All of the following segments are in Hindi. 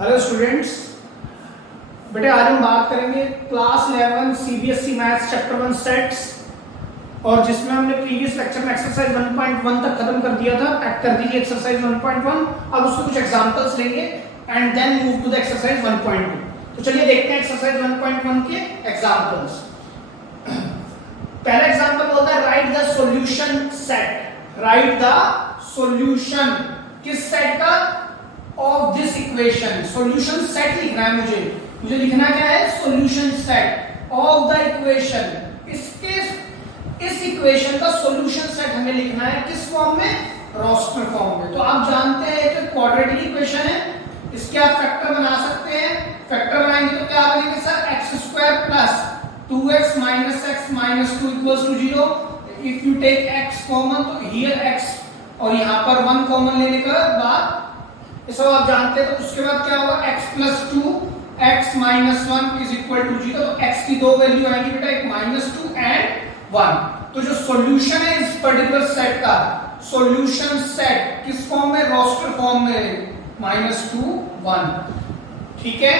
हेलो स्टूडेंट्स, बेटे आज हम बात करेंगे class 11 CBSE maths chapter 1 sets, और जिसमें हमने प्रीवियस लेक्चर में एक्सरसाइज 1.1 तक खत्म कर दिया था। पैक कर दीजिए एक्सरसाइज 1.1। अब उसके कुछ एग्जांपल्स लेंगे and then move to the exercise 1.2। तो चलिए देखते हैं एक्सरसाइज 1.1 के एग्जांपल्स। पहला एग्जांपल बोलता है right the solution set. Right the solution किस सेट का? Of this equation. Solution set लिखना है मुझे लिखना क्या है? Solution set of the equation. इस इक्वेशन का सॉल्यूशन सेट हमें लिखना है किस फॉर्म में? रोस्टर फॉर्म में। तो आप जानते हैं कि क्वाड्रेटिक इक्वेशन है, इसके आप फैक्टर बना सकते हैं। फैक्टर बनाएंगे तो क्या बनेंगे sir? x² plus 2x minus x minus 2 equals to 0। If you take x common तो हियर x और यहां पर 1 कॉमन लेने के बाद ये सब आप जानते हैं। तो उसके बाद क्या होगा? x plus 2 x minus 1 is equal to 0। तो x की दो वैल्यू आएंगी बेटा, एक -2 एंड 1। तो जो सॉल्यूशन है इस पर्टिकुलर सेट का, सॉल्यूशन सेट किस फॉर्म में? रोस्टर फॉर्म में, -2 1। ठीक है?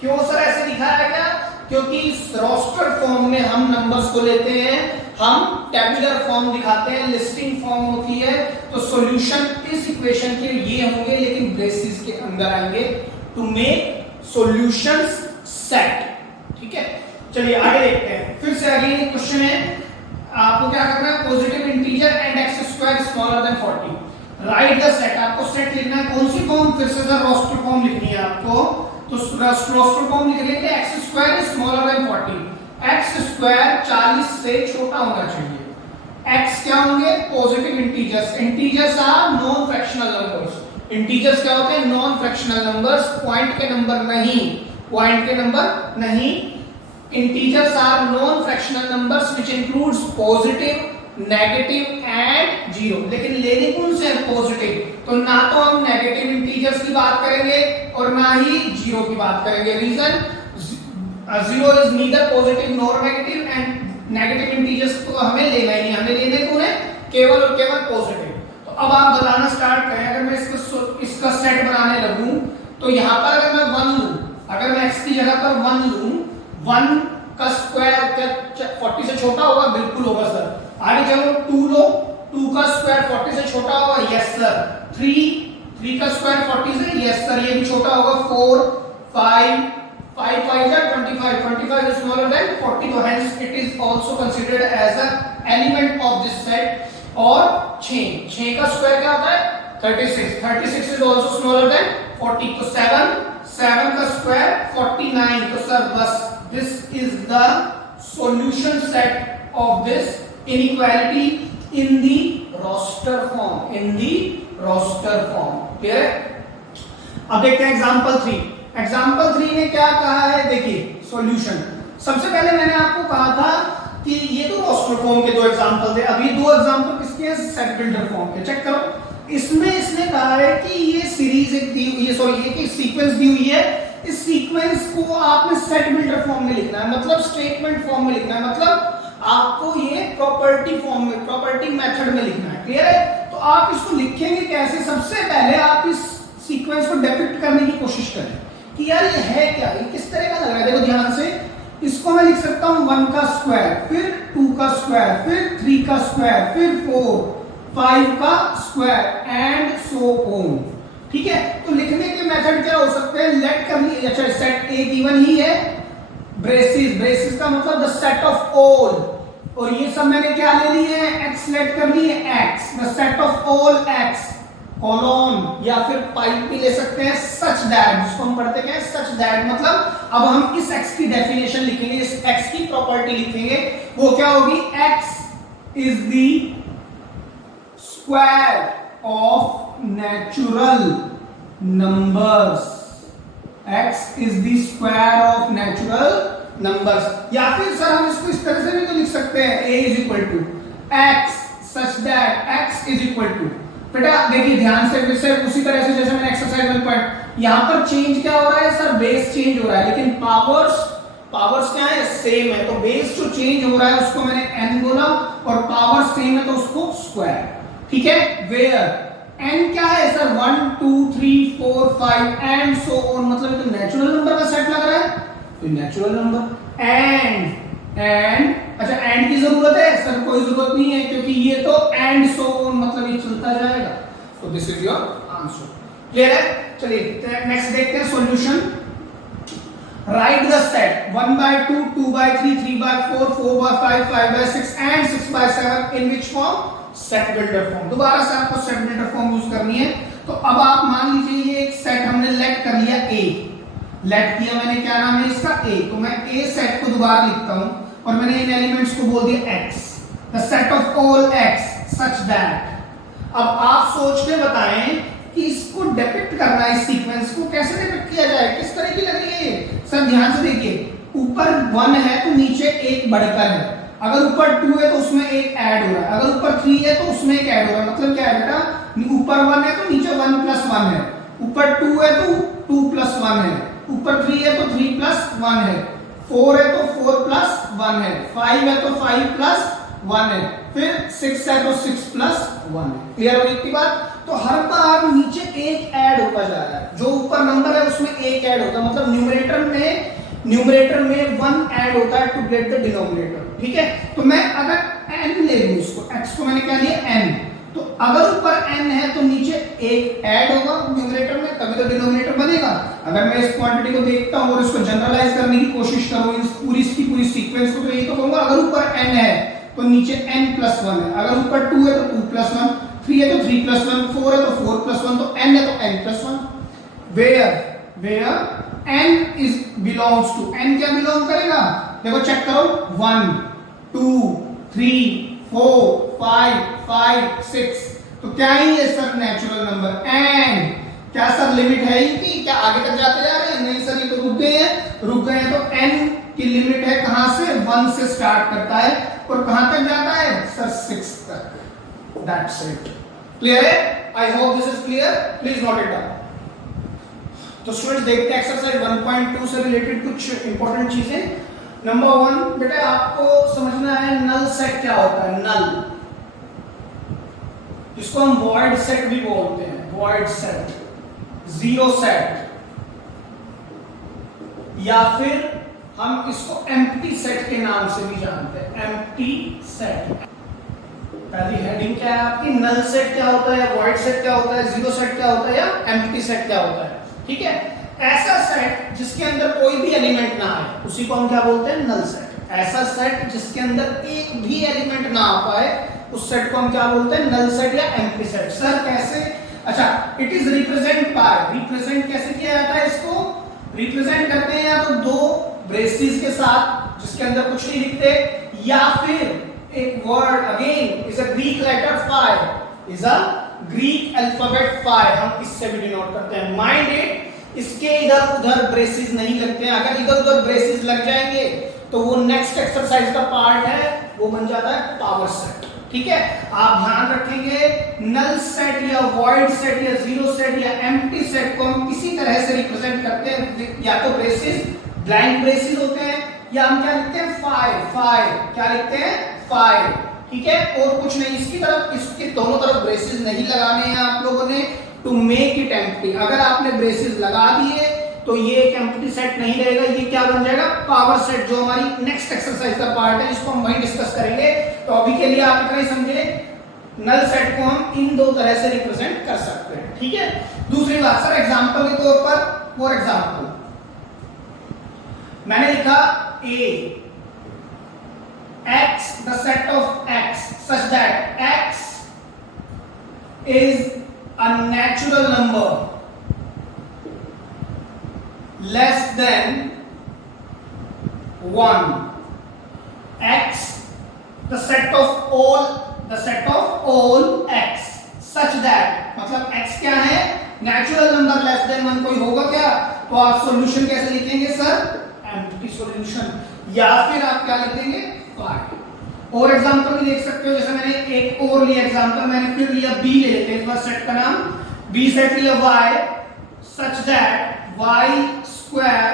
क्यों सर ऐसे लिखा है क्या? क्योंकि इस रोस्टर फॉर्म में हम नंबर्स को लेते हैं, हम टेबुलर फॉर्म दिखाते हैं, लिस्टिंग फॉर्म होती है। तो सॉल्यूशन इस इक्वेशन के ये होंगे, लेकिन ब्रेसेस के अंदर आएंगे टू मेक सॉल्यूशंस सेट। ठीक है, चलिए आगे देखते हैं। फिर से आगे क्वेश्चन है, आपको क्या करना है? Positive integer and x² smaller than 40। Right the set. आपको सेट लिखना है, कौन सी फॉर्म? फिर से सर रोस्टर फॉर्म लिखनी है आपको। तो रोस्टर फॉर्म लिख लेंगे x² स्मॉलर देन 40। x² 40 से छोटा होना चाहिए। x क्या होंगे? Positive integers. Integers are non fractional numbers. Integers क्या होते हैं? नॉन फ्रैक्शनल नंबर्स, पॉइंट के नंबर नहीं, पॉइंट के नंबर नहीं। Integers are non fractional numbers which includes positive, negative and 0। लेकिन लेने कौन से हैं? पॉजिटिव। तो ना तो हम नेगेटिव इंटीजर्स की बात करेंगे और ना ही 0 की बात करेंगे। Reason 0 is neither positive nor negative and negative integers को हमें लेना ही नहीं। हमें लेने कौन है? केवल और केवल पॉजिटिव। तो अब आप बताना स्टार्ट करें। अगर मैं इसका सेट बनाने लगूं तो यहां पर अगर मैं 1 लूं, अगर मैं x की जगह पर 1 लूं, 1 का स्क्वायर क्या 40 से छोटा होगा? बिल्कुल होगा सर। आगे चलो 2 लो, 2 का स्क्वायर 40 से छोटा होगा? Yes sir. 3 का स्क्वायर 40 से? यस सर, ये भी छोटा होगा। 4 5 5 5 जा 25, 25 is smaller than 40, so hence it is also considered as an element of this set। और 6 का स्क्वायर क्या होता है? 36 is also smaller than 40, तो 7 का स्क्वायर 49। तो सर बस this is the solution set of this inequality in the roster form, in the roster form। clear है? अब देखते हैं एग्जांपल 3। एग्जांपल 3 ने क्या कहा है? देखिए सॉल्यूशन। सबसे पहले मैंने आपको कहा था कि ये तो रोस्टर फॉर्म के 2 एग्जांपल थे। अब ये 2 एग्जांपल किसके हैं? सेट बिल्डर फॉर्म के। चेक करो, इसमें इसने कहा है कि ये सीरीज एक दी हुई है, सॉरी ये कि सीक्वेंस दी हुई है। इस सीक्वेंस को आपने सेट बिल्डर फॉर्म में लिखना है, मतलब स्टेटमेंट फॉर्म में लिखना है, मतलब आपको ये प्रॉपर्टी फॉर्म में, प्रॉपर्टी मेथड में लिखना है। क्लियर है? तो आप इसको लिखेंगे कैसे? सबसे पहले आप इस सीक्वेंस को डिपिक्ट करने की कोशिश करें कि यार ये है क्या, ये किस तरह का लग रहा है। देखो ध्यान से, इसको मैं लिख सकता हूं 1 का स्क्वायर, फिर 2 का स्क्वायर, फिर 3 का स्क्वायर, फिर 4 5 का स्क्वायर एंड सो ऑन। ठीक है? तो लिखने के मेथड क्या हो सकते हैं? लेट कर ली, अच्छा सेट ए गिवन ही है, ब्रेसेस का मतलब द सेट ऑफ ऑल, और ये सब मैंने क्या ले ली है? x लेट कर ली है, x the set of all x colon, या फिर पाइप भी ले सकते हैं, सच दैट, जिसको हम पढ़ते हैं सच दैट, मतलब अब हम इस x की डेफिनेशन लिखेंगे, इस x की प्रॉपर्टी लिखेंगे। वो क्या होगी? x is the square of natural numbers, x is the square of natural numbers। या फिर सर हम इसको इस तरह से भी तो लिख सकते हैं, a is equal to x such that x is equal to, बेटा देखिए ध्यान से, फिर से उसी तरह से जैसे मैंने एक्सरसाइज 1 पॉइंट, यहां पर चेंज क्या हो रहा है सर? बेस चेंज हो रहा है, लेकिन पावर्स क्या है? सेम है। तो बेस जो चेंज हो रहा है उसको मैंने n बोला, और पावर सेम है तो उसको स्क्वायर। ठीक है? वेयर n क्या है सर? 1 2 3 4 5 एंड सो ऑन, मतलब ये तो नेचुरल नंबर का सेट लग रहा है, तो नेचुरल नंबर एंड अच्छा एंड की जरूरत है सर? कोई जरूरत नहीं है, क्योंकि ये तो एंड सो ऑन मतलब ये चलता जाएगा, तो this is your answer. Clear है? चलिए नेक्स्ट देखते हैं solution. Right the set 1 by 2 2 by 3 3 by 4 4 by 5 5 by 6 and 6 by 7 in which form? Set builder form. दोबारा से आपको सेट बिल्डर फॉर्म यूज करनी है। तो अब आप मान लीजिए ये एक सेट हमने लेट कर लिया A, लेट किया मैंने, क्या नाम है इसका? A। तो मैं A सेट को दोबारा लिखता हूं और मैंने इन एलिमेंट्स को बोल दिया X, the set of all X such that. अब आप सोच के बताएं कि इसको डिपिक्ट करना है, इस सीक्वेंस को कैसे डिपिक्ट किया जाए, किस तरह की लग रही है सर? ध्यान से देखिए, ऊपर 1 है तो नीचे एक बढ़कर है, अगर ऊपर 2 है तो उसमें एक ऐड हो रहा है, अगर ऊपर 3 है तो उसमें एक ऐड हो रहा है। मतलब क्या है बेटा? ऊपर 1 है तो नीचे 1 + 1 है, ऊपर 2 है तो 2 + 1 है, ऊपर 3 है तो 3 + 1 है, 4 है तो 4 + 1 है, 5 है तो 5 + 1 है, फिर 6 है तो 6 + 1 है। क्लियर हो इतनी बात? तो हर बार नीचे एक ऐड होता जा रहा है, जो ऊपर नंबर है उसमें एक ऐड होता है, मतलब न्यूमरेटर में 1 ऐड होता है टू गेट द डिनोमिनेटर। ठीक है? तो मैं अगर n ले लूं, इसको x को मैंने क्या लिया? n। तो अगर ऊपर n है तो नीचे एक ऐड होगा न्यूमरेटर में, तभी तो डिनोमिनेटर बनेगा। अगर मैं इस क्वांटिटी को देखता हूं और इसको जनरलाइज करने की कोशिश करूं इस पूरी सीक्वेंस को, तो यही तो कहूंगा, अगर ऊपर n है तो नीचे n + 1 है, अगर ऊपर 2 है तो 2 + 1, 3 है तो 3 + 1, 4 है तो 4 + 1, तो n है तो n + 1। where n is belongs to, n क्या बिलोंग करेगा? देखो चेक करो, 1 2 3 4 5 5 6, तो क्या ही है सर? Natural number. एंड क्या सर लिमिट है इनकी? क्या आगे तक जाते जा रहे हैं? नहीं सर, ये तो रुक गए हैं। तो n की लिमिट है कहां से? 1 से स्टार्ट करता है और कहां तक जाता है सर? 6 तक। That's it. क्लियर है? I hope this is clear. Please note it down. तो स्टूडेंट्स देखते हैं एक्सरसाइज 1.2 से रिलेटेड कुछ इंपॉर्टेंट चीजें। नंबर 1 बेटा आपको समझना है नल सेट क्या होता है। नल, इसको हम वॉइड सेट भी बोलते हैं, वॉइड सेट, जीरो सेट, या फिर हम इसको एम्प्टी सेट के नाम से भी जानते हैं, एम्प्टी सेट। पहली हेडिंग क्या है आपकी? नल सेट क्या होता है, वॉइड सेट क्या होता है, जीरो सेट क्या होता है, या एम्प्टी सेट क्या होता है। ठीक है? ऐसा सेट जिसके अंदर कोई भी एलिमेंट ना आए उसी को हम क्या बोलते हैं? Null set. ऐसा सेट जिसके अंदर एक भी एलिमेंट ना आ पाए उस सेट को हम क्या बोलते हैं? नल सेट या एम्प्टी सेट। सर कैसे? अच्छा, it is represent by, represent कैसे किया जाता है? इसको रिप्रेजेंट करते हैं या तो 2 ब्रेसेस के साथ जिसके अंदर कुछ नहीं लिखते, या फिर एक word again is a Greek letter phi, is a Greek alphabet phi, हम इससे भी डिनोट करते हैं। माइंड इट, इसके इधर उधर ब्रेसेस नहीं लगते हैं। अगर इधर उधर ब्रेसेस लग जाएंगे तो वो नेक्स्ट एक्सरसाइज का पार्ट है, वो बन जाता है पावर सेट। ठीक है? आप ध्यान रखेंगे, नल सेट या वॉइड सेट या जीरो सेट या एम्प्टी सेट को हम किसी तरह से रिप्रेजेंट करते हैं, या तो ब्रेसेस, ब्लैंक ब्रेसेस होते हैं, या हम क्या लिखते हैं? फाई, क्या लिखते हैं? फाई। ठीक है? और कुछ नहीं, इसकी तरफ, इसके दोनों तरफ ब्रेसेस नहीं लगाने हैं आप लोगों ने, टू मेक इट एम्प्टी। अगर आपने ब्रेसेस लगा दिए तो ये एक एम्प्टी सेट नहीं रहेगा, ये क्या बन जाएगा? पावर सेट, जो हमारी नेक्स्ट एक्सरसाइज का पार्ट है, इसको हम वहीं डिस्कस करेंगे। तो अभी के लिए आप इतना ही समझे, नल सेट को हम इन 2 तरह से रिप्रेजेंट कर सकते हैं। ठीक है? दूसरी बात सर, एग्जांपल के तौर पर, फॉर एग्जांपल मैंने लिखा A x, the set of x such that x is a natural number less than 1. X, the set of all x such that, मतलब x क्या है? नेचुरल नंबर लेस देन 1 कोई होगा क्या? तो आप सॉल्यूशन कैसे लिखेंगे सर? एम्प्टी सॉल्यूशन, या फिर आप क्या लिखेंगे? फाई। और एग्जांपल भी देख सकते हो, जैसे मैंने एक और लिया एग्जांपल, मैंने फिर लिया B, ले लेते हैं इस बार सेट का नाम। B सेट लिया y such that y square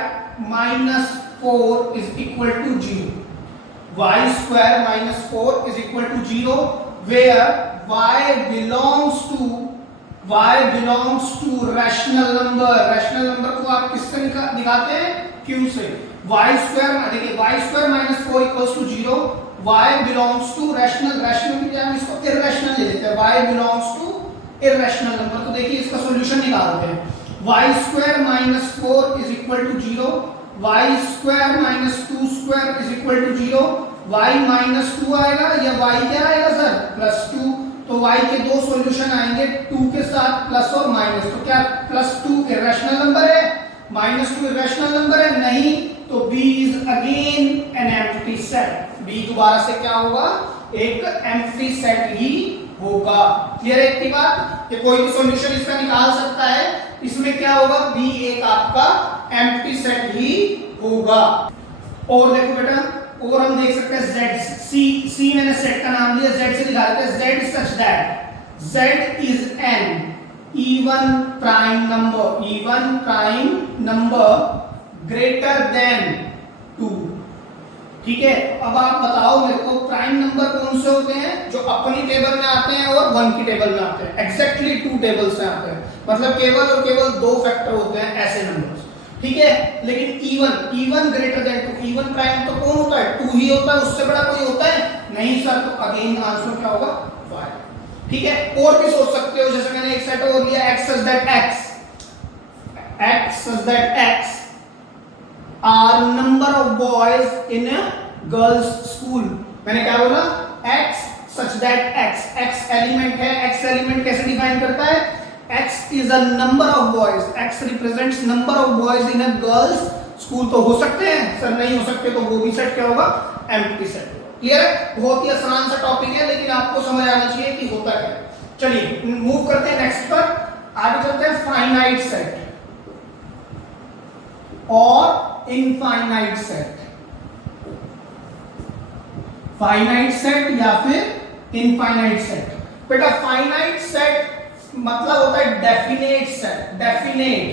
minus 4 is equal to 0. Y square minus 4 is equal to 0, where y belongs to y belongs to rational number, rational number को आप किससे दिखाते हैं, q से। y स्क्वायर, देखिए y square minus 4 equals to 0, y belongs to rational, rational की जगह हम इसको इररेशनल ले लेते हैं, y belongs to irrational number. तो देखिए इसका सॉल्यूशन निकालते हैं, y square minus 4 is equal to 0, y square minus 2 square is equal to 0, y minus 2 आएगा या y क्या आएगा सर, प्लस 2। तो y के दो सॉल्यूशन आएंगे, 2 के साथ प्लस और माइनस। तो क्या प्लस 2 इररेशनल नंबर है, माइनस 2 इररेशनल नंबर है, नहीं। तो b is again an empty set, b दोबारा से क्या होगा, एक एम्प्टी सेट ही होगा। क्लियर है इतनी बात, कि कोई भी सॉल्यूशन इसका निकाल सकता है, इसमें क्या होगा, b एक आपका एम्प्टी सेट ही होगा। और देखो बेटा, और हम देख सकते हैं z, c मैंने सेट का नाम दिया, z से दिखा देते हैं, z such that z is an even prime number greater than 2। ठीक है, अब आप बताओ मेरे को प्राइम नंबर कौन से होते हैं, जो अपनी टेबल में आते हैं और 1 की टेबल में आते हैं, एग्जैक्टली 2 टेबल से आते हैं, मतलब केवल और केवल 2 फैक्टर होते हैं ऐसे नंबर्स। ठीक है, लेकिन even greater than 2, even prime तो कौन होता है, 2 ही होता है, उससे बड़ा कोई होता है नहीं सर। तो अगेन आंसर क्या होगा, 5। ठीक है, और भी सोच सकते हो, जैसे मैंने एक सेट और लिया, x such that x are number of boys in a girls school। मैंने क्या बोला, x such that x element है, x एलिमेंट कैसे डिफाइन करता है, x is a number of boys, x represents number of boys in a girls school। तो हो सकते हैं सर, नहीं हो सकते, तो वो भी सेट क्या होगा, एम्प्टी सेट होगा। क्लियर है, बहुत ही आसान सा टॉपिक है, लेकिन आपको समझ आना चाहिए कि होता क्या है। चलिए मूव करते हैं नेक्स्ट पर, आगे चलते हैं फाइनाइट सेट और इनफाइनाइट सेट। फाइनाइट सेट या फिर इनफाइनाइट सेट। बेटा फाइनाइट सेट मतलब होता है डेफिनेट सेट, डेफिनेट,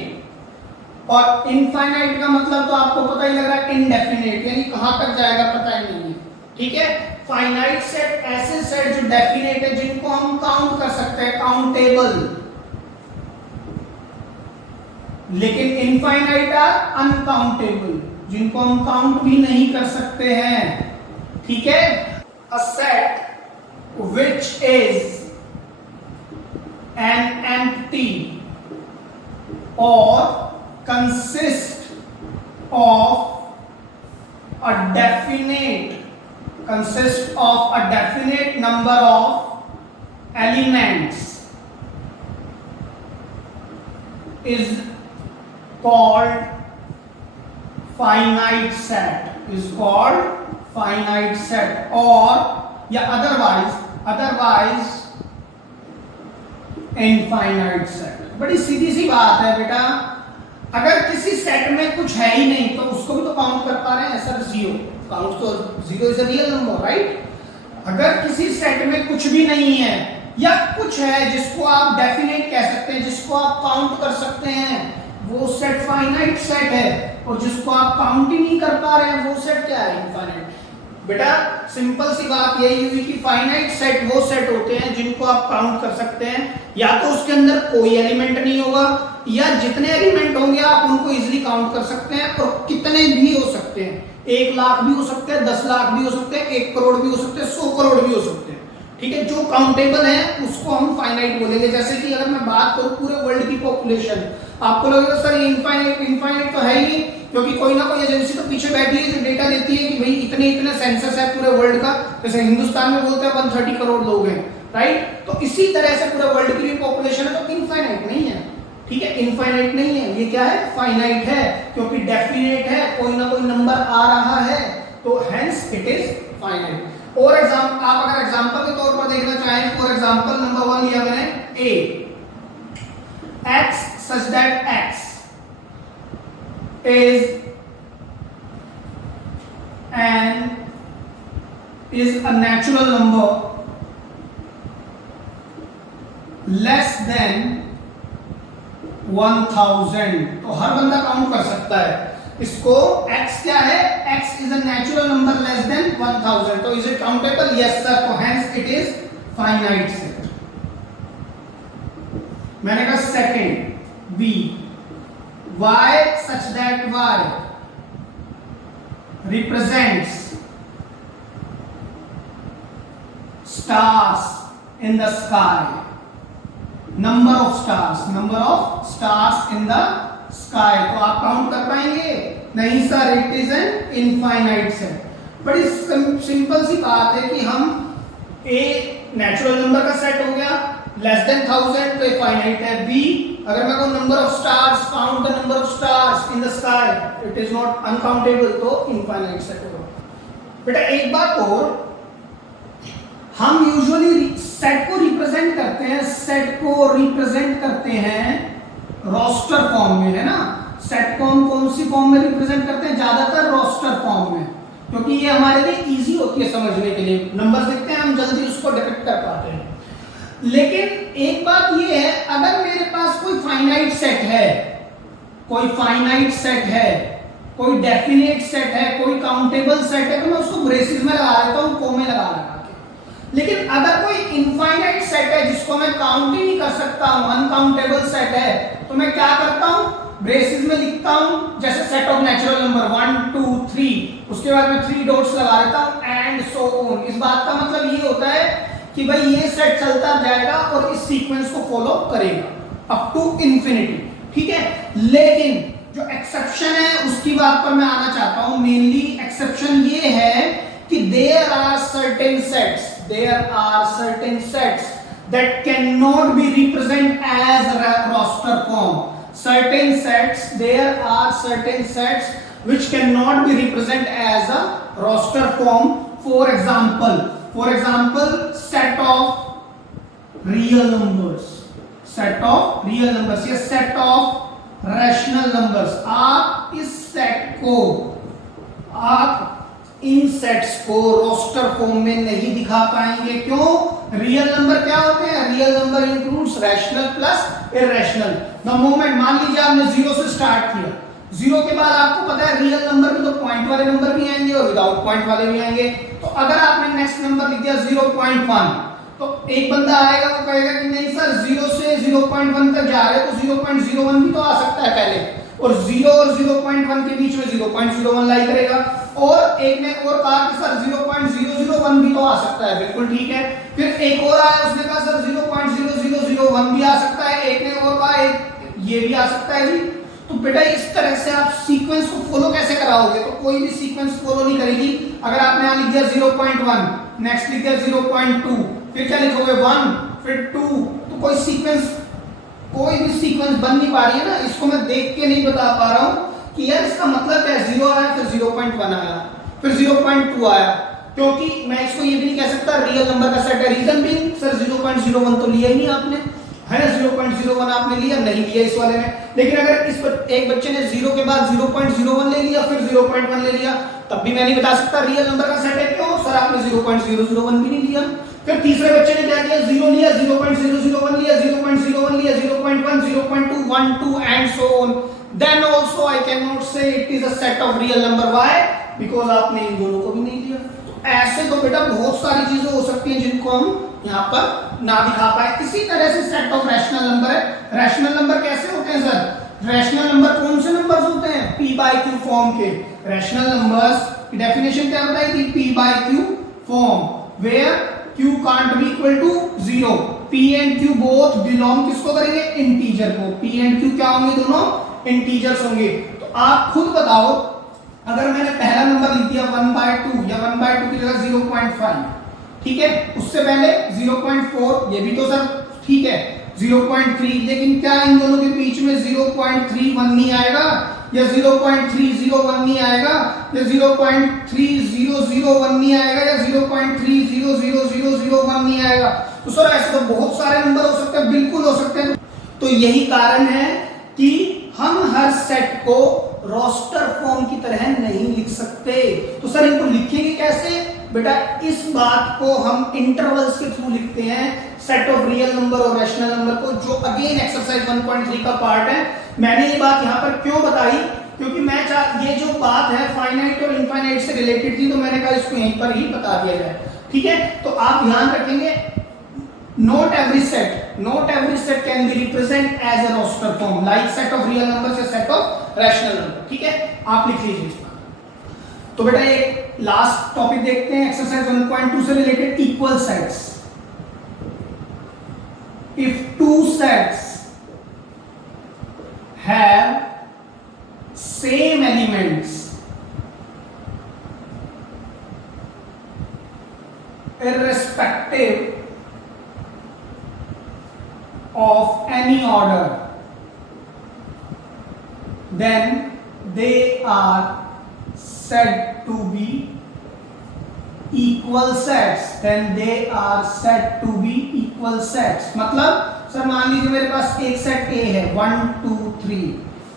और इनफाइनाइट का मतलब तो आपको पता ही लग रहा है, इनडेफिनेट, यानी कहां तक जाएगा पता ही नहीं है। ठीक है, फाइनाइट सेट ऐसे सेट जो डेफिनेट है, जिनको हम काउंट कर सकते हैं, काउंटेबल, लेकिन इनफाइनाइट आर अनकाउंटेबल, जिनको हम काउंट भी नहीं कर सकते हैं। ठीक है, a set which is an empty or consist of a definite number of elements is called finite set, or या otherwise इनफाइनाइट सेट। बड़ी सीधी सी बात है बेटा, अगर किसी सेट में कुछ है ही नहीं तो उसको भी तो काउंट कर पा रहे हैं सर, जीरो काउंट, तो zero is a real number, right. अगर किसी सेट में कुछ भी नहीं है या कुछ है जिसको आप डेफिनेट कह सकते हैं, जिसको आप काउंट कर सकते हैं, वो सेट फाइनाइट सेट है, और जिसको आप काउंट ही नहीं कर पा रहे हैं वो सेट क्या है, इनफाइनाइट। बेटा सिंपल सी बात यही हुई कि फाइनाइट सेट वो सेट होते हैं जिनको आप काउंट कर सकते हैं, या तो उसके अंदर कोई एलिमेंट नहीं होगा, या जितने एलिमेंट होंगे आप उनको इजीली काउंट कर सकते हैं, और कितने भी हो सकते हैं, 1 लाख भी हो सकते हैं, 10 लाख भी हो सकते हैं, 1 करोड़ भी हो सकते हैं, 100 करोड़ भी हो सकते हैं। ठीक है, जो काउंटेबल है उसको हम फाइनाइट बोलेंगे। जैसे कि अगर मैं बात करूं पूरे वर्ल्ड की पॉपुलेशन, आपको लगेगा सर ये इनफाइनाइट तो है ही नहीं, क्योंकि कोई ना कोई एजेंसी तो पीछे बैठी है जो डेटा देती है कि भाई इतने सेंसस है पूरे वर्ल्ड का। जैसे हिंदुस्तान में बोलते हैं 130 करोड़ लोग हैं, राइट। तो इसी तरह से पूरे वर्ल्ड की भी पॉपुलेशन है, तो इनफाइनाइट नहीं है। ठीक है, इनफाइनाइट नहीं है, ये क्या है, फाइनाइट है, क्योंकि डेफिनेट है, कोई ना कोई नंबर आ रहा है, तो हेंस इट इज फाइनाइट। और आप अगर एग्जांपल के तौर पर देखना चाहें, फॉर एग्जांपल नंबर 1 लिया मैंने, a x such that x is a natural number less than 1000। तो हर बंदा काउंट कर सकता है इसको। x क्या है, x is a natural number less than 1000, तो is it countable? Yes sir, तो hence it is finite set। मैंने कहा second B, Y such that Y represents stars in the sky, number of stars in the sky. तो आप काउंट कर पाएंगे? नहीं sir, it is an infinite set. बड़ी सिंपल सी बात है कि हम ए नेचुरल नंबर का सेट हो गया, लेस देन 1000 तो फाइनाइट है। बी, अगर मैं कहूं number of stars, count the number of stars in the sky, it is not uncountable, तो इनफाइनाइट सेट होगा। बेटा एक बात और, हम यूजुअली सेट को रिप्रेजेंट करते हैं रोस्टर फॉर्म में, है ना। सेट को हम कौन सी फॉर्म में रिप्रेजेंट करते हैं? ज्यादातर रोस्टर फॉर्म में, क्योंकि ये हमारे लिए इजी होती है समझने के लिए। नंबर देखते हैं हम जल्दी उसको डिटेक्ट कर पाते हैं। लेकिन एक बात ये है, अगर मेरे पास कोई फाइनाइट सेट है, कोई डेफिनेट सेट है, कोई काउंटेबल सेट है, तो मैं उसको ब्रेसेस में लगा देता हूं, कोमे लगा के। लेकिन अगर कोई इनफाइनाइट सेट है जिसको मैं काउंट ही नहीं कर सकता हूं, अनकाउंटेबल सेट है, तो मैं क्या करता हूं? ब्रेसेस में लिखता हूं, जैसे सेट ऑफ नेचुरल नंबर 1 2 3, उसके बाद में 3 डॉट्स लगा देता हूं, एंड सो ऑन। इस बात का मतलब ये होता है कि भाई ये सेट चलता जाएगा और इस सीक्वेंस को फॉलो करेगा अप टू इंफिनिटी, ठीक है। लेकिन जो एक्सेप्शन है उसकी बात पर मैं आना चाहता हूं। मेनली एक्सेप्शन ये है कि there are certain sets that cannot be represented as roster form. There are certain sets which cannot be represented as a roster form. For example, set of real numbers या set of rational numbers। आप इन सेट्स को रोस्टर फॉर्म में नहीं दिखा पाएंगे। क्यों? रियल नंबर क्या होते हैं? Real number includes rational plus irrational. The moment मान लीजिए आपने 0 से स्टार्ट किया, 0 के बाद आपको पता है रियल नंबर में तो पॉइंट वाले नंबर भी आएंगे और विदाउट पॉइंट वाले भी आएंगे। तो अगर आपने नेक्स्ट नंबर लिख दिया 0.1, तो एक बंदा आएगा वो कहेगा कि नहीं सर 0 से 0.1 तक जा रहे, तो 0.01 भी तो आ सकता है पहले, और 0 और 0.1 के बीच में 0.01 लाई करेगा। और एक ने और कहा कि सर 0.001 भी तो आ सकता है, बिल्कुल ठीक है। फिर एक और आया, उसने कहा सर 0.0001 भी आ सकता है। एक ने और कहा ये भी आ सकता है जी। तो बेटा इस तरह से आप सीक्वेंस को फॉलो कैसे कराओगे? तो कोई भी सीक्वेंस फॉलो नहीं करेगी। अगर आपने यहां लिख दिया 0.1, नेक्स्ट लिख दिया 0.2, फिर क्या लिखोगे 1, फिर 2, तो कोई भी सीक्वेंस बन नहीं पा रही है ना। इसको मैं देख के नहीं बता पा रहा हूं कि यार इसका मतलब क्या है। 0 आया, फिर 0.1 आया, फिर 0.2 आया, क्योंकि मैं इसको ये भी नहीं कह सकता रियल नंबर का सेट है। रीजन भी सर 0.01 तो लिया ही नहीं आपने, है ना। 0.01 आपने लिया नहीं लिया इस वाले में। लेकिन अगर इस पर एक बच्चे ने 0 के बाद 0.01 ले लिया, फिर 0.1 ले लिया, तब भी मैं नहीं बता सकता रियल नंबर का सेट है। क्यों? सर आपने 0.001 भी नहीं लिया। फिर तीसरे बच्चे ने क्या किया? 0 लिया, 0.001 लिया, 0.01 लिया, 0.1, 0.2, 1, 2 and so on. Then also I cannot say it is a set of real number. Why? Because आपने इन दोनों को भी नहीं लिया। तो ऐसे तो बेटा बहुत सारी चीजें हो सकती हैं जिनको हम यहाँ पर ना दिखा पाए। इसी तरह से सेट ऑफ रैशनल नंबर है। रैशनल नंबर कैसे होते हैं सर? रैशनल नंबर कौन से नंबर्स होते हैं? p/q फॉर्म के। रैशनल नंबर्स की डेफिनेशन क्या बताई थी? p/q form, where q can't be equal to 0। p and q both belong किसको करेंगे? इंटीजर को। p and q क्या होंगे? दोनों इंटीजर्स होंगे। तो आप खुद बताओ, अगर मैंने पहला नंबर लिख दिया 1/2 या 1/2 की जगह 0.5, ठीक है, उससे पहले 0.4, ये भी तो सर ठीक है, 0.3, लेकिन क्या इन दोनों के बीच में 0.31 नहीं आएगा, या 0.301 नहीं आएगा, या 0.3001 नहीं आएगा, या 0.300001 नहीं आएगा? तो सर ऐसे तो बहुत सारे नंबर हो सकते हैं, बिल्कुल हो सकते हैं। तो यही कारण है कि हम हर सेट को रोस्टर फॉर्म की तरह नहीं लिख सकते। तो सर इनको लिखेंगे कैसे? बेटा इस बात को हम इंटरवल्स के थ्रू लिखते हैं, सेट ऑफ रियल नंबर और रैशनल नंबर को, जो अगेन एक्सरसाइज 1.3 का पार्ट है। मैंने ये बात यहाँ पर क्यों बताई? क्योंकि मैं ये जो बात है फाइनाइट और इनफाइनाइट से रिलेटेड थी, तो मैंने कहा इसको यहीं पर ही बता दिया जाए, ठीक है। तो आप ध्यान रखेंगे, not every set not every set can be represent as a roster form like set of real numbers या सेट ऑफ रैशनल नंबर। ठीक है, आप लिख लीजिए इसमें। तो बेटा एक लास्ट टॉपिक देखते हैं एक्सरसाइज 1.2 से related, equal sets. If two sets have same elements irrespective of any order, then they are said to be equal sets, then they are said to be equal sets। मतलब सर मान लीजिए मेरे पास एक सेट A है 1 2 3,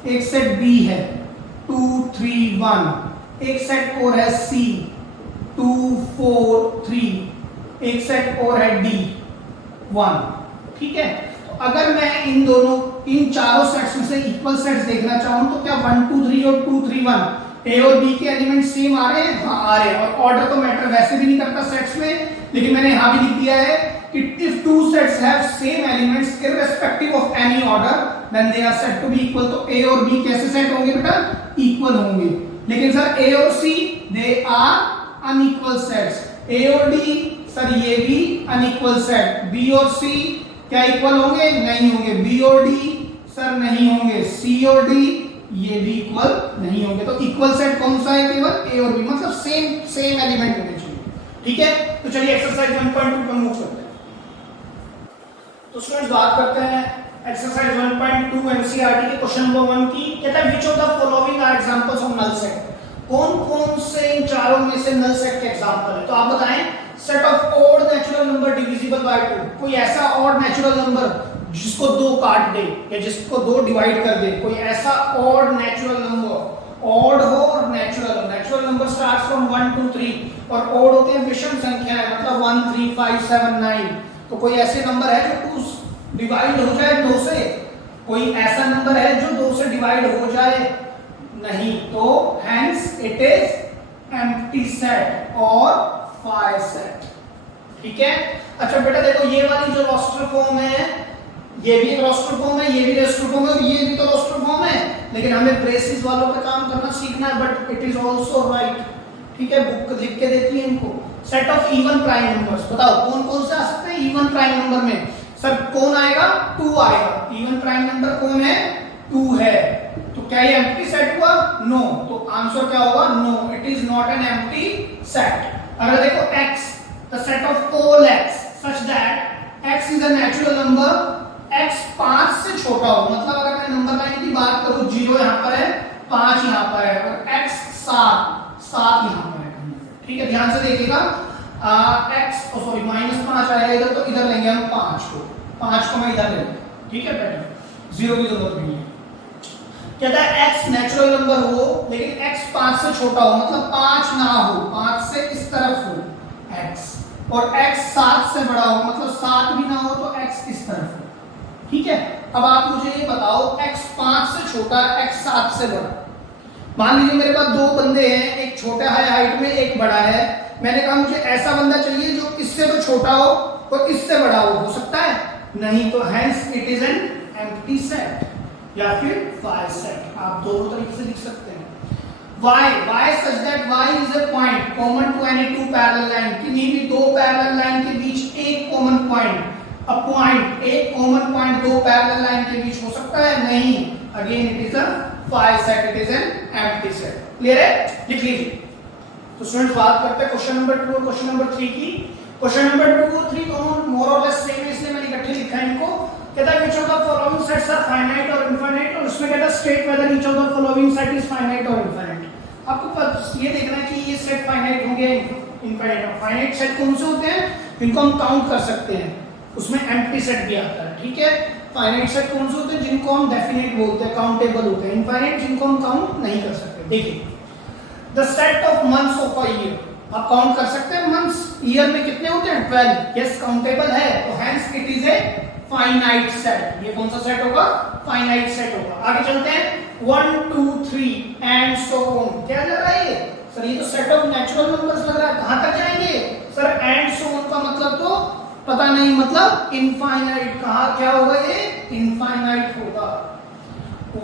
एक सेट B है 2 3 1, एक सेट और है C 2 4 3, एक सेट और है D 1। ठीक है, तो अगर मैं इन चारों सेट्स में से इक्वल सेट्स देखना चाहूं तो क्या 1 2 3 और 2 3 1 ए और बी के एलिमेंट सेम आ रहे हैं? हाँ आ रहे हैं। और ऑर्डर तो मैटर वैसे भी नहीं करता सेट्स में, लेकिन मैंने यहां भी लिख दिया है कि if two sets have same elements irrespective of any order then they are said to be equal. तो ए और बी कैसे सेट होंगे बेटा? इक्वल होंगे। लेकिन सर ए और सी दे आर अनइक्वल सेट्स। ए और डी सर ये भी अनइक्वल सेट। बी और सी क्या इक्वल होंगे? नहीं होंगे। बी और डी सर नहीं होंगे। सी और डी ये भी इक्वल नहीं होंगे। तो इक्वल सेट कौन सा है? केवल ए और बी, मतलब सेम एलिमेंट होने चाहिए। ठीक है, तो चलिए एक्सरसाइज 1.2 पर मूव करते हैं। तो स्टूडेंट्स बात करते हैं एक्सरसाइज 1.2 एनसीईआरटी के क्वेश्चन नंबर 1 की। कहता है which of the following are examples of null set. कौन कौन से इन चारों में से नल सेट के एग्जांपल है? तो आप बताएं। Set of odd natural number divisible by 2, कोई ऐसा ऑड नेचुरल नंबर जिसको 2 काट दे या जिसको 2 डिवाइड कर दे। कोई ऐसा ऑड नेचुरल नंबर, ऑड हो और नेचुरल नंबर स्टार्ट्स फ्रॉम 1 2 3 और ऑड होते हैं विषम संख्याएं, मतलब 1 3 5 7 9। तो कोई ऐसे नंबर है जो 2 डिवाइड हो जाए 2 से? कोई ऐसा नंबर है जो 2 से डिवाइड हो जाए? नहीं। तो hence it is empty set और फाई सेट। ठीक है, अच्छा बेटा देखो ये वाली जो रोस्टर फॉर्म है ये भी एक रोस्टर फॉर्म है, ये भी रोस्टर फॉर्म है और ये भी तो रोस्टर फॉर्म है, लेकिन हमें ब्रेसेस वालों पे काम करना सीखना है। But it is also right. ठीक है, बुक लिख के देती है इनको। Set of even prime numbers, बताओ कौन कौन से आ सकते हैं इवन प्राइम नंबर में? सर कौन आएगा? 2 आएगा। इवन प्राइम नंबर कौन है? 2 है। तो क्या ये एम्प्टी सेट हुआ? नो। तो आंसर क्या होगा? No, it is not an empty set. अगर देखो x, the set of all x such that x is a natural number, x 5 से छोटा हो, मतलब अगर मैं नंबर लाइन की बात करूं 0 यहां पर है, 5 यहां पर है और x 7 यहां पर है। ठीक है, ध्यान से देखिएगा। x -5 आएगा इधर, तो इधर लेंगे हम 5 को मैं इधर लेंगे। ठीक है बेटा, 0 की जरूरत नहीं है। कहता है x नेचुरल नंबर हो लेकिन x 5 से छोटा हो, मतलब 5 ना हो, 5 से इस तरफ हो x, और x 7 से बड़ा हो, मतलब 7 भी ना हो तो x इस तरफ हो। ठीक है, अब आप मुझे ये बताओ x 5 से छोटा, x 7 से बड़ा। मान लीजिए मेरे पास 2 बंदे हैं, एक छोटा है हाइट में, एक बड़ा है। मैंने कहा मुझे ऐसा बंदा चाहिए जो इससे तो छोटा हो और इससे बड़ा हो सकता है? नहीं। तो hence it is an empty set या फिर फाई सेट। आप दोनों तरीके से लिख सकते हैं। y such that y is a point common to any two parallel line, किन्हीं भी 2 पैरेलल लाइन के बीच एक कॉमन पॉइंट, एक कॉमन पॉइंट 2 पैरेलल लाइन के बीच हो सकता है? नहीं। Again it is a phi set, it is an empty set. Clear है? लिख लीजिए। तो स्टूडेंट्स बात करते हैं क्वेश्चन नंबर 2 और क्वेश्चन नंबर 3 की। क्वेश्चन नंबर 2 और 3 दोनों मोर और लेस सेम है, इसलिए मैंने इकट्ठे लिखा है इनको। कहता है which of the following sets are finite और infinite, और उसमें कहता है state whether each of the following set is finite or infinite। आपको ये देखना है कि ये सेट फाइनाइट होंगे या इनफाइनाइट। फाइनाइट सेट कौन से होते हैं? जिनको हम काउंट कर सकते हैं, उसमें एम्प्टी सेट भी आता है। ठीक है, फाइनाइट सेट कौन से होते हैं? जिनको हम डेफिनेट बोलते हैं, काउंटेबल होते हैं। इनफाइनाइट जिनको हम काउंट नहीं कर सकते। देखिए, the set of months of a year, आप काउंट कर सकते हैं मंथ्स ईयर में कितने होते हैं? 12। यस, काउंटेबल है, तो hence it is a finite set. ये कौन सा सेट होगा? फाइनाइट सेट होगा। आगे चलते हैं। 1 2 3 एंड सो ऑन। क्या लग रहा है ये? सर ये तो सेट ऑफ नेचुरल नंबर्स लग रहा है। कहां तक जाएंगे? सर एंड सो ऑन का मतलब तो पता नहीं मतलब इनफाइनाइट। कहा क्या होगा ये? इनफाइनाइट होगा।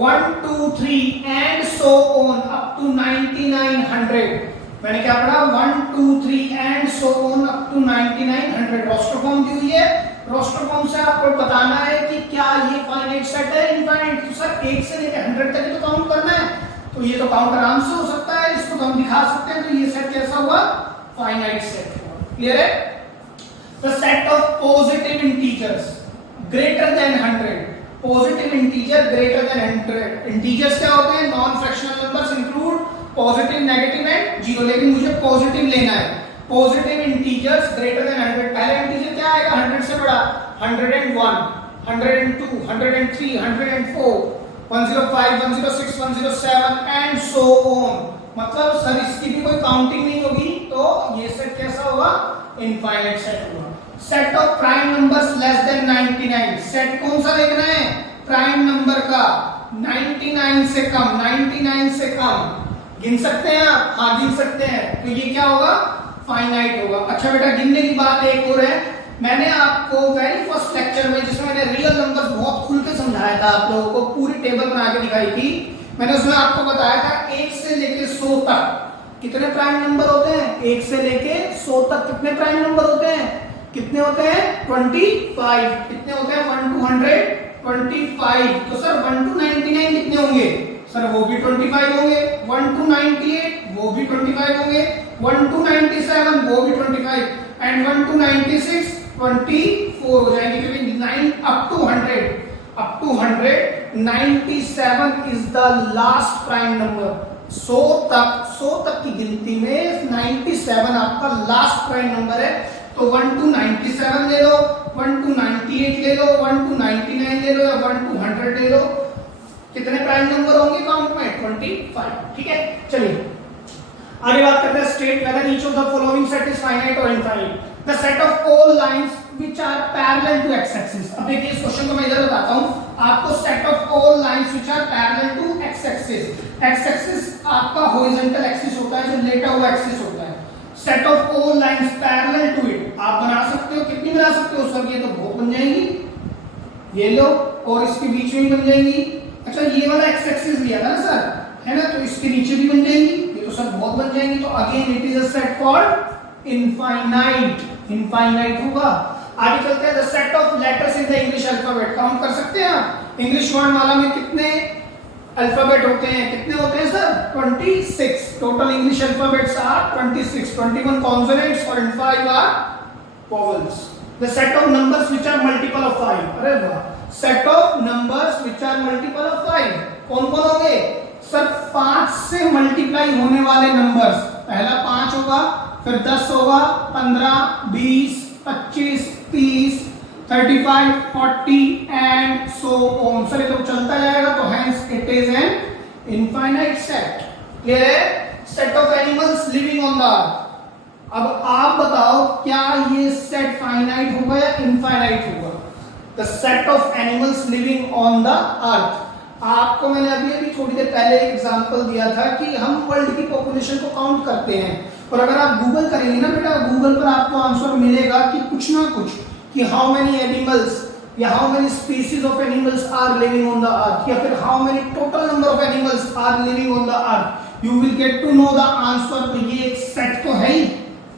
1 2 3 and so on up to 9900। मैंने क्या पढ़ा? 1 2 3 and so on up to 9900 roster form दी हुई है। रोस्टर फॉर्म से आपको बताना है कि क्या ये फाइनाइट सेट है इनफाइनाइट। तो सर 1 से लेकर 100 तक तो काउंट करना है, तो ये तो काउंट आराम से हो सकता है, इसको तो हम दिखा सकते हैं। तो ये सेट कैसा हुआ? फाइनाइट सेट हुआ। क्लियर है? The set of positive integers greater than 100। Positive integer greater than 100। Integers क्या होते हैं? Non fractional numbers include positive, negative and zero. लेकिन मुझे पॉजिटिव लेना है। Positive integers greater than 100। पहला इंटीजर क्या आएगा 100 से बड़ा? 101, 102, 103, 104, 105, 106, 107 एंड सो ऑन। मतलब सर इसकी भी कोई काउंटिंग नहीं होगी, तो ये सेट कैसा होगा? इनफाइनाइट सेट होगा। Set of prime numbers less than 99। Set कौन सा देखना है? प्राइम नंबर का 99 से कम। 99 से कम गिन सकते हैं आप? हाँ गिन सकते हैं। तो ये क्या होगा? फाइनाइट होगा। अच्छा बेटा गिनने की बात एक और है। मैंने आपको वेरी फर्स्ट लेक्चर में, जिसमें मैंने रियल नंबर्स बहुत खुल के समझाया था, आप लोगों को पूरी टेबल बना के दिखाई थी, मैंने उसमें आपको बताया था 1 से लेके 100 तक कितने प्राइम नंबर होते हैं। 1 से लेके 100 तक कितने प्राइम नंबर होते हैं? कितने होते हैं? 25। कितने होते हैं? 1 to 100 25। तो सर 1 to 99 कितने होंगे? सर वो भी 25 होंगे। 1 to 98 वो भी 25 होंगे। 1 to 97 वो भी 25 एंड 1 to 96 24 हो जाएंगे, क्योंकि 9 up to 100 97 is the last prime number. 100 तक की गिनती में 97 आपका लास्ट प्राइम नंबर है। तो 1 to 97 ले लो, 1 to 98 ले लो, 1 to 99 ले लो या 1 to 100 ले लो। कितने प्राइम नंबर होंगे काउंट में? 25। ठीक है, चलिए आगे बात करते हैं। State whether each of the following set is finite और infinite. The set of all lines which are parallel to x axis. अब देखिए इस क्वेश्चन को मैं इधर बताता हूं आपको। Set of all lines which are parallel to x axis. X axis आपका हॉरिजॉन्टल एक्सिस होता है, जो लेटा हुआ एक्सिस होता है। Set of all lines parallel to it आप बना सकते हो। कितनी बना सकते हो सर? ये तो बहुत बन जाएंगी, ये लो, और इसके बीच में भी बन जाएंगी। अच्छा ये वाला एक्स एक्सिस लिया था ना सर, है ना, तो इसके नीचे भी बन जाएंगी, ये तो सर बहुत बन जाएंगी। तो again it is a set called infinite. Infinite होगा। आगे चलते हैं। The set of letters in the English alphabet. Count कर सकते हैं आप? इंग्लिश वर्णमाला में कितने अल्फाबेट होते हैं? कितने होते हैं sir? 26। Total English alphabets are 26। 21 consonants और 5 are vowels. The set of numbers which are multiple of 5। अरे वाह, set of numbers which are multiple of 5 कौन कौन होंगे सर? 5 से मल्टीप्लाई होने वाले नंबर्स। पहला 5 होगा, फिर 10 होगा, 15, 20, 25, 30, 35, 40 एंड सो ऑन। सर ये तो चलता जाएगा, तो hence it is an infinite set. Clear है? Set of animals living on the earth. अब आप बताओ क्या ये सेट फाइनाइट होगा या इनफाइनाइट होगा? The set of animals living on the अर्थ। आपको मैंने अभी थोड़ी देर पहले एग्जांपल दिया था कि हम वर्ल्ड की पॉपुलेशन को काउंट करते हैं, और अगर आप गूगल करेंगे ना बेटा, गूगल पर आपको आंसर मिलेगा कि कुछ ना कुछ, कि हाउ मेनी एनिमल्स या how many species of animals are living on the earth, या फिर how many total number of animals are living on the earth. You will get to know the answer. तो ये एक सेट तो है ही,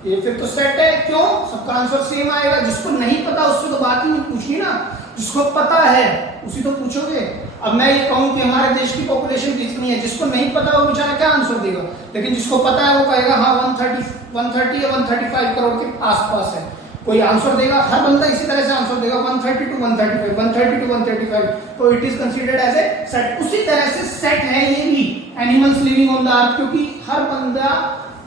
ये फिर तो सेट है। क्यों? सबका आंसर सेम आएगा। जिसको नहीं पता उससे तो बात ही नहीं पूछनी ना, जिसको पता है उसी तो पूछोगे। अब मैं ये कहूं कि हमारे देश की पॉपुलेशन कितनी है, जिसको नहीं पता वो बेचारा क्या आंसर देगा, लेकिन जिसको पता है वो कहेगा हाँ 130 या 135 करोड़ के आसपास है, कोई आंसर देगा। हर बंदा इसी तरह से आंसर देगा 130 to 135, 130 to 135। तो it is considered as a set. उसी तरह से सेट है ये भी animals living on the earth, क्योंकि हर बंदा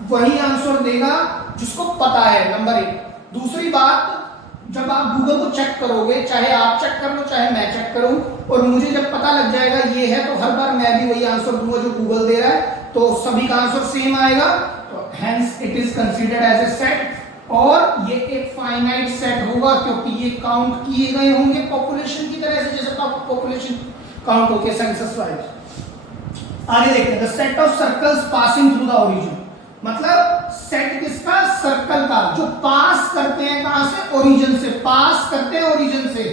वही आंसर देगा जिसको पता है, नंबर 1। दूसरी बात, जब आप गूगल को चेक करोगे, चाहे आप चेक कर लो चाहे मैं चेक करूं, और मुझे जब पता लग जाएगा ये है, तो हर बार मैं भी वही आंसर दूंगा जो गूगल दे रहा है, तो सभी का आंसर सेम आएगा। तो hence it is considered as a set, और ये एक फाइनाइट सेट होगा क्योंकि ये काउंट किए गए होंगे पॉपुलेशन की तरह से, जैसे पॉपुलेशन काउंट होके सेंसस वाइज। आगे देखते हैं। The set of circles passing through the origin. मतलब सेट किसका, सर्कल का, जो पास करते हैं कहां से, ओरिजिन से, पास करते हैं ओरिजिन से,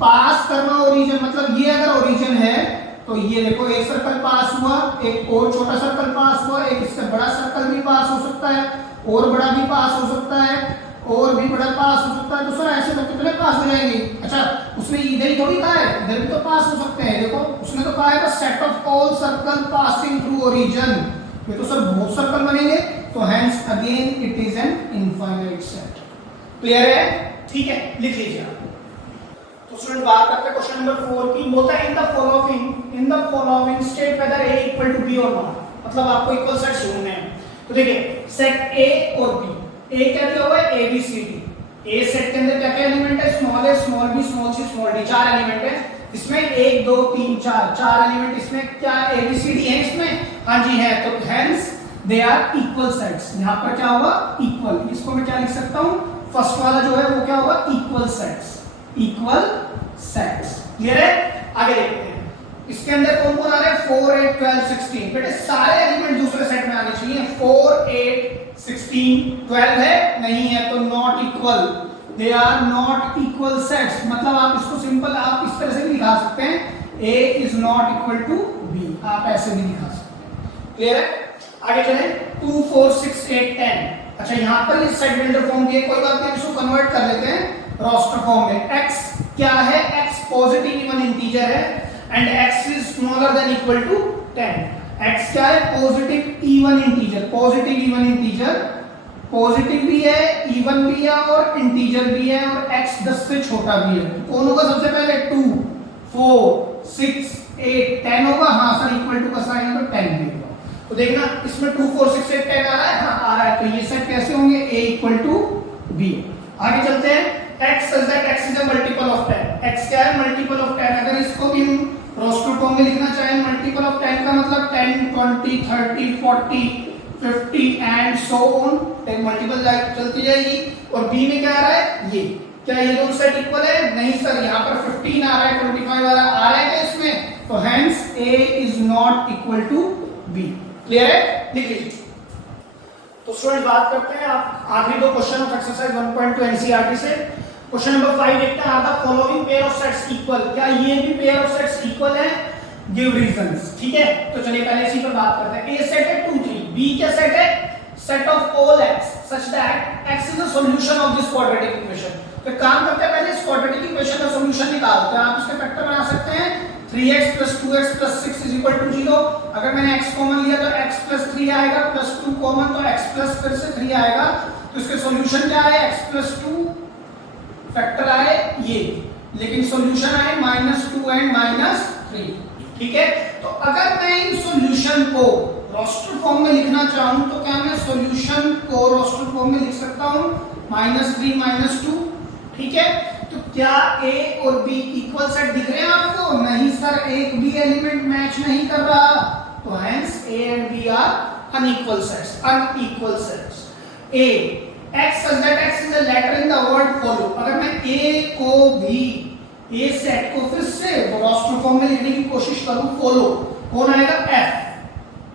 पास करना ओरिजिन, मतलब ये अगर ओरिजिन है तो ये देखो एक सर्कल पास हुआ, एक और छोटा सर्कल पास हुआ, एक इससे बड़ा सर्कल भी पास हो सकता है, और बड़ा भी पास हो सकता है, और भी बड़ा पास हो सकता है। तो सर ऐसे तो कितने पास हो जाएंगे? अच्छा उसने इधर ही थोड़ी कहा है, इधर भी तो पास हो सकते हैं। देखो उसने तो कहा है set of all circle passing through origin, ये तो सर बहुत सर्कल बनेंगे, तो hence again it is an infinite set. Clear है? ठीक है, लिख लीजिए आप। तो स्टूडेंट बात करते हैं क्वेश्चन नंबर 4 की। बोलता है in the following state whether a equal to b और नॉट, मतलब आपको इक्वल सेट्स ढूंढने हैं। तो देखिए सेट a और b, a क्या दिया हुआ है, a b c d, a set के अंदर क्या क्या एलिमेंट है, small a small b small c small d, चार एलिमेंट है इसमें, 1 2 3 4, चार एलिमेंट इसमें, क्या a b c d है इसमें? हाँ जी है, तो hence they are equal sets. यहां पर क्या होगा, इक्वल, इसको मैं क्या लिख सकता हूं, फर्स्ट वाला जो है वो क्या होगा, equal sets, equal sets. Clear है? आगे देखते हैं इसके अंदर कौन कौन आ रहे हैं, 4 8 12 16, बेटे सारे एलिमेंट दूसरे सेट में आने चाहिए। 4 8 16 12 है, नहीं है, तो not equal, they are not equal sets. मतलब आप इसको सिंपल आप इस तरह से भी दिखा सकते हैं, a is not equal to b, आप ऐसे भी दिखा सकते हैं। क्लियर है? आगे चलें, 2 4 6 8 10। अच्छा यहां पर ये सेट बिल्डर फॉर्म दिए, कोई बात नहीं, इसको कन्वर्ट कर लेते हैं रोस्टर फॉर्म में। x क्या है, x पॉजिटिव इवन इंटीजर है and x is smaller than equal to 10। x क्या है, positive even integer, positive even integer, positive भी है, इवन भी है और इंटीजर भी है, और x 10 से छोटा भी है। तो कौन होगा सबसे पहले, 2 4 6 8 10 होगा। हाँ सर इक्वल टू का साइन है तो 10 भी होगा। तो देखना इसमें 2 4 6 8 10 आ रहा है, हाँ आ रहा है, तो ये सेट कैसे होंगे, a इक्वल टू b। आगे चलते हैं, x such that x is a multiple of 10, x क्या है, मल्टीपल ऑफ 10। अगर इसको भी हम रोस्टर फॉर्म में लिखना चाहें, मल्टीपल ऑफ 10 का मतलब 10 20 30 40 50 एंड सो ऑन, एक मल्टीपल चलती जाएगी। और b में क्या आ रहा है, ये क्या ये दोनों सेट इक्वल है, नहीं सर, यहाँ पर 15 आ रहा है 25 आ रहा है क्या इसमें, तो hence a is not equal to b। Clear है? लिख लीजिए। तो स्टूडेंट बात करते हैं आप आखिरी दो क्वेश्चन ऑफ एक्सरसाइज 1.2 एनसीईआरटी से। क्वेश्चन नंबर 5 देखते हैं, are the following pair of sets equal, क्या ये भी पेयर ऑफ सेट्स इक्वल है, गिव रीजंस। ठीक है, तो चलिए पहले इसी पर बात करते हैं। a सेट है 2 3, b क्या सेट है, set of all x such that x is a solution of this quadratic equation। तो काम करते हैं, पहले इस क्वाड्रेटिक इक्वेशन का सॉल्यूशन निकालते हैं। आप इसके फैक्टर बना सकते हैं, 3x + 2x + 6 = 0। अगर मैंने x कॉमन लिया तो x + 3 आएगा, +2 कॉमन तो x + फिर से 3 आएगा। तो इसके सॉल्यूशन क्या है, x + 2 फैक्टर आए ये, लेकिन सॉल्यूशन आए -2 एंड -3। ठीक है, तो अगर मैं इन सॉल्यूशन को रोस्टर फॉर्म में लिखना चाहूं तो क्या मैं सॉल्यूशन को रोस्टर फॉर्म में लिख सकता हूं, -3 -2। ठीक है, तो क्या a और b इक्वल सेट दिख रहे हैं आपको? नहीं सर, एक भी एलिमेंट मैच नहीं कर रहा, तो hence a and b are unequal sets, unequal sets. a x such that x is a letter in the word follow। अगर मैं a को भी, a सेट को फिर से रोस्टर फॉर्म में लिखने की कोशिश करूं, फॉलो कौन आएगा, f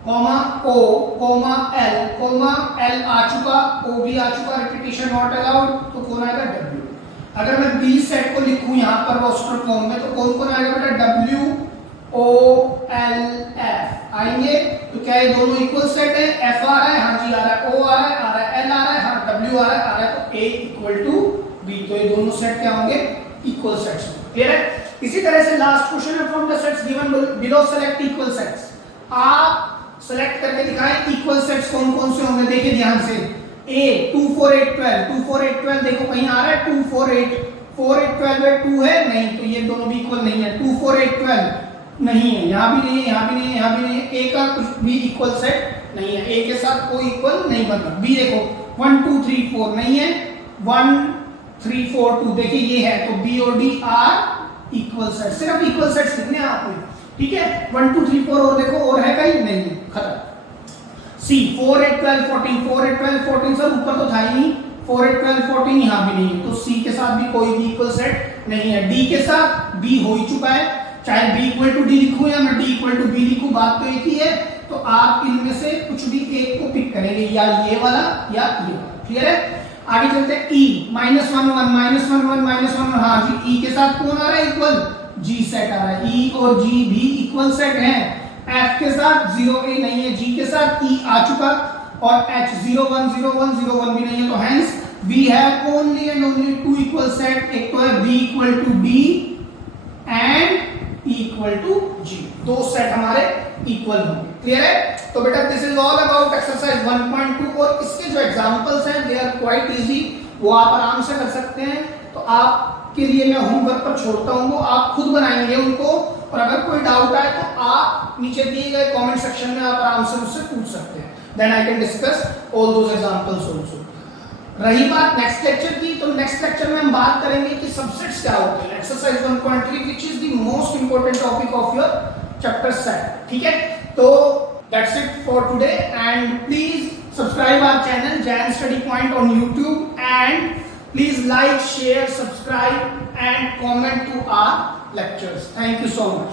comma o comma l comma l आ चुका, o भी आ चुका, रिपीटिशन नॉट अलाउड, तो कौन आएगा, w। अगर मैं b सेट को लिखूं यहां पर रोस्टर फॉर्म में, तो कौन कौन आएगा बेटा, w o l f आएंगे। तो क्या ये दोनों इक्वल सेट है, f आ रहा है, हाँ जी आ रहा है, o आ रहा है, l आ रहा है, हाँ w आ रहा है, तो a इक्वल टू b। तो ये दोनों सेट क्या होंगे, इक्वल सेट्स। क्लियर है? इसी तरह से लास्ट क्वेश्चन है, from the sets given below select equal sets. आप सेलेक्ट करके दिखाएं इक्वल सेट्स कौन कौन से होंगे। देखिए ध्यान से, a 2 4 8 12, 2 4 8 12 देखो कहीं आ रहा है, 2 4 8 4 8 12 में 2 है, नहीं, तो ये दोनों भी इक्वल नहीं है। 2 4 8 12 नहीं है, यहाँ भी नहीं है, यहाँ भी नहीं है, यहाँ भी नहीं है, a का कुछ भी इक्वल सेट नहीं है, a के साथ कोई इक्वल नहीं बनता। b देखो 1 2 3 4 नहीं है, 1 3 4 2 देखिए ये है, तो b और d आर इक्वल सेट। सिर्फ इक्वल सेट्स लिखने हैं आपने। ठीक है, 1 2 3 4 और देखो, और है कहीं नहीं है, खत्म। c 4 8 12 14, 4 8 12 14 सर ऊपर तो था ही नहीं, 4 8 12 14 यहाँ भी नहीं है, तो c के साथ भी कोई भी इक्वल सेट नहीं है। d के साथ b हो ही चुका है, चाहे b = d लिखूं या मैं d = b लिखूं, बात तो एक ही है। तो आप इनमें से कुछ भी एक को पिक करेंगे, या ये वाला या ये वाला। क्लियर है? आगे चलते हैं। ई -1 1 -1 1 -1, हाँ जी, ई के साथ कौन आ रहा है इक्वल? जी सेट आ रहा है। ई और जी भी इक्वल सेट हैं। एफ के साथ 0 ए नहीं है, जी के साथ ई आ चुका, और एच 0 1 0 1 0 1 भी नहीं है, तो hence we have only and only two equal set. एक तो है b equal to d and e equal to g, दो सेट हमारे इक्वल होंगे। क्लियर है? तो बेटा this is all about exercise 1.2, और इसके जो एग्जांपल्स हैं दे आर क्वाइट इजी, वो आप आराम से कर सकते हैं। तो आपके लिए मैं होमवर्क पर छोड़ता हूं, वो आप खुद बनाएंगे उनको, और अगर कोई डाउट आए तो आप नीचे दिए गए कमेंट सेक्शन में आप आराम से मुझसे पूछ सकते हैं। Then I can discuss all those examples also. रही बात नेक्स्ट लेक्चर की, तो नेक्स्ट लेक्चर में हम बात करेंगे कि सबसेट्स क्या होते हैं। Exercise 1.3 which is the most important topic of your chapter set. ठीक है? तो that's it for today, and please subscribe our channel Jain study point on YouTube, and please like, share, subscribe and comment to our lectures. Thank you so much.